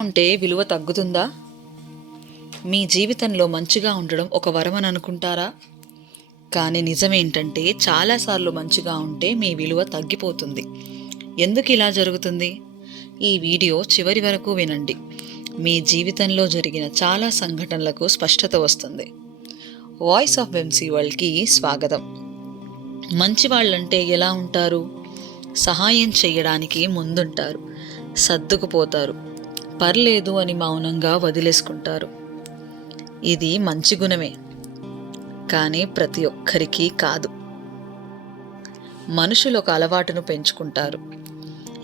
ఉంటే విలువ తగ్గుతుందా? మీ జీవితంలో మంచిగా ఉండడం ఒక వరం అని అనుకుంటారా? కానీ నిజమేంటంటే చాలాసార్లు మంచిగా ఉంటే మీ విలువ తగ్గిపోతుంది. ఎందుకు ఇలా జరుగుతుంది? ఈ వీడియో చివరి వరకు వినండి. మీ జీవితంలో జరిగిన చాలా సంఘటనలకు స్పష్టత వస్తుంది. వాయిస్ ఆఫ్ వెంసీ వరల్డ్కి స్వాగతం. మంచి వాళ్ళంటే ఎలా ఉంటారు? సహాయం చేయడానికి ముందుంటారు, సర్దుకుపోతారు, పర్లేదు అని మౌనంగా వదిలేసుకుంటారు. ఇది మంచి గుణమే, కానీ ప్రతి ఒక్కరికి కాదు. మనుషులు ఒక అలవాటును పెంచుకుంటారు.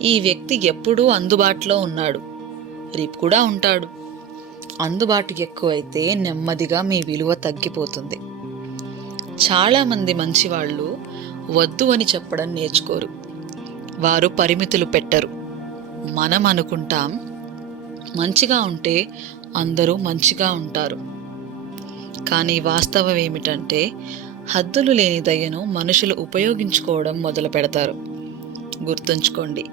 ఈ వ్యక్తి ఎప్పుడూ అందుబాటులో ఉన్నాడు, రేపు కూడా ఉంటాడు. అందుబాటు ఎక్కువైతే నెమ్మదిగా మీ విలువ తగ్గిపోతుంది. చాలామంది మంచివాళ్ళు వద్దు అని చెప్పడం నేర్చుకోరు. వారు పరిమితులు పెట్టరు. మనం అనుకుంటాం మంచిగా ఉంటే అందరూ మంచిగా ఉంటారు. కానీ వాస్తవం ఏమిటంటే హద్దులు లేని దయను మనుషులు ఉపయోగించుకోవడం మొదలు పెడతారు. గుర్తుంచుకోండి,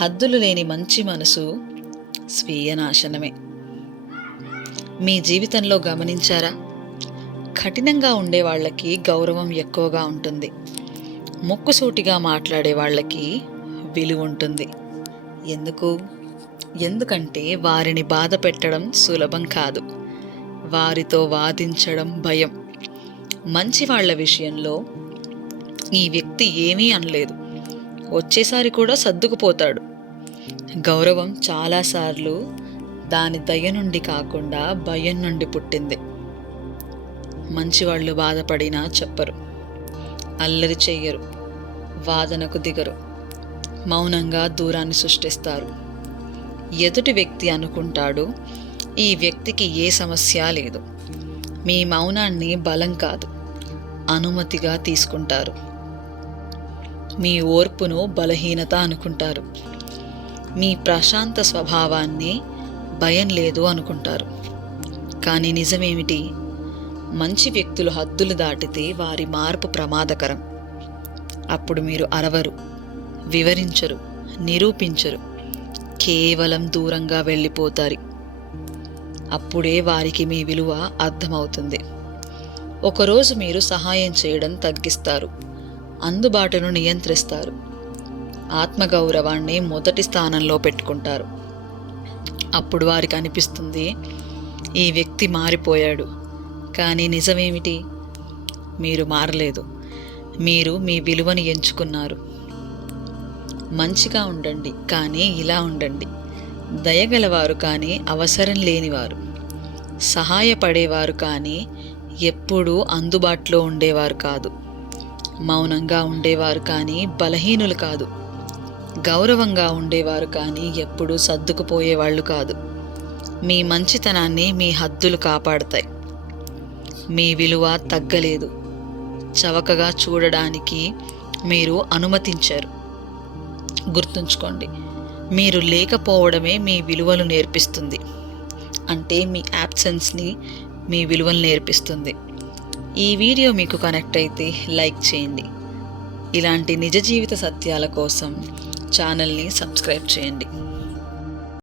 హద్దులు లేని మంచి మనసు స్వీయ నాశనమే. మీ జీవితంలో గమనించారా? కఠినంగా ఉండే వాళ్ళకి గౌరవం ఎక్కువగా ఉంటుంది. ముక్కుసూటిగా మాట్లాడే వాళ్ళకి విలువ ఉంటుంది. ఎందుకంటే వారిని బాధ పెట్టడం సులభం కాదు, వారితో వాదించడం భయం. మంచి వాళ్ళ విషయంలో ఈ వ్యక్తి ఏమీ అనలేదు, వచ్చేసారి కూడా సర్దుకుపోతాడు. గౌరవం చాలాసార్లు దాని దయ నుండి కాకుండా భయం నుండి పుట్టింది. మంచివాళ్ళు బాధపడినా చెప్పరు, అల్లరి చెయ్యరు, వాదనకు దిగరు, మౌనంగా దూరాన్ని సృష్టిస్తారు. ఎదుటి వ్యక్తి అనుకుంటాడు ఈ వ్యక్తికి ఏ సమస్య లేదు. మీ మౌనాన్ని బలం కాదు, అనుమతిగా తీసుకుంటారు. మీ ఓర్పును బలహీనత అనుకుంటారు. మీ ప్రశాంత స్వభావాన్ని భయం లేదు అనుకుంటారు. కానీ నిజమేమిటి? మంచి వ్యక్తులు హద్దులు దాటితే వారి మార్పు ప్రమాదకరం. అప్పుడు మీరు అరవరు, వివరించరు, నిరూపించరు, కేవలం దూరంగా వెళ్ళిపోతారు. అప్పుడే వారికి మీ విలువ అర్థమవుతుంది. ఒకరోజు మీరు సహాయం చేయడం తగ్గిస్తారు, అందుబాటును నియంత్రిస్తారు, ఆత్మగౌరవాన్ని మొదటి స్థానంలో పెట్టుకుంటారు. అప్పుడు వారికి అనిపిస్తుంది ఈ వ్యక్తి మారిపోయాడు. కానీ నిజమేమిటి? మీరు మారలేదు, మీరు మీ విలువని ఎంచుకున్నారు. మంచిగా ఉండండి, కానీ ఇలా ఉండండి. దయగలవారు కానీ అవసరం లేనివారు, సహాయపడేవారు కానీ ఎప్పుడూ అందుబాటులో ఉండేవారు కాదు, మౌనంగా ఉండేవారు కానీ బలహీనులు కాదు, గౌరవంగా ఉండేవారు కానీ ఎప్పుడూ సర్దుకుపోయేవాళ్ళు కాదు. మీ మంచితనాన్ని మీ హద్దులు కాపాడతాయి. మీ విలువ తగ్గలేదు, చవకగా చూడడానికి మీరు అనుమతించారు. గుర్తుంచుకోండి, మీరు లేకపోవడమే మీ విలువలు నేర్పిస్తుంది. అంటే మీ యాబ్సెన్స్ని మీ విలువలు నేర్పిస్తుంది. ఈ వీడియో మీకు కనెక్ట్ అయితే లైక్ చేయండి. ఇలాంటి నిజ జీవిత సత్యాల కోసం ఛానల్ని సబ్స్క్రైబ్ చేయండి.